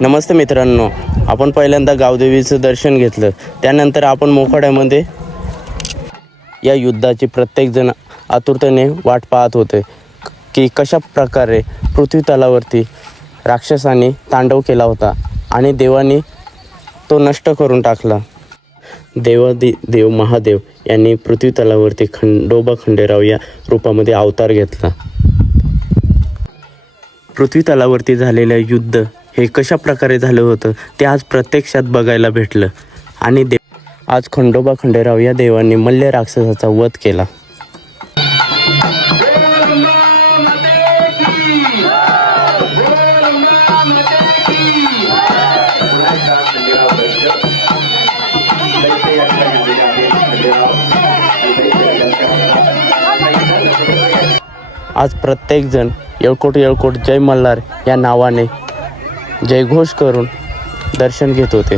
नमस्ते मित्रांनो, आपण पहिल्यांदा गावदेवीचं दर्शन घेतलं. त्यानंतर आपण मोखाड्यामध्ये या युद्धाची प्रत्येकजण आतुरतेने वाट पाहत होते की कशा प्रकारे पृथ्वी तलावरती राक्षसांनी तांडव केला होता आणि देवानी तो नष्ट करून टाकला. देव महादेव यांनी पृथ्वी तलावरती खंडोबा खंडेराव या रूपामध्ये अवतार घेतला. पृथ्वी तलावरती झालेलं युद्ध हे कशा प्रकारे झालं होतं ते आज प्रत्यक्षात बघायला भेटलं आणि आज खंडोबा खंडेराव या देवांनी मल्ल राक्षसाचा वध केला. आज प्रत्येकजण येळकोट येळकोट जय मल्हार या नावाने जयघोष करून दर्शन घेत होते.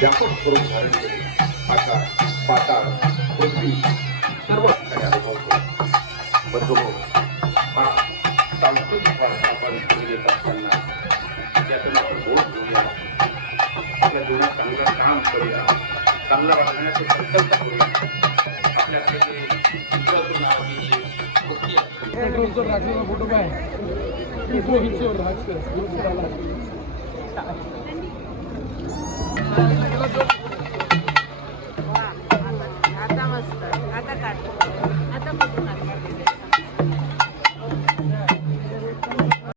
व्यापक स्वरूप धारण केले. आकाश, पाताळ, पृथ्वी सर्व ठिकाणी अनुभवतो. बंधुभाऊ, हा सांस्कृतिक वारसा आपण पुढे येत असताना त्यातून आपण बोध घेऊया. आपल्या जीवनात चांगलं काम करूया, चांगला वागण्याचे संकल्प करूया. आपल्याकडे फोटो काय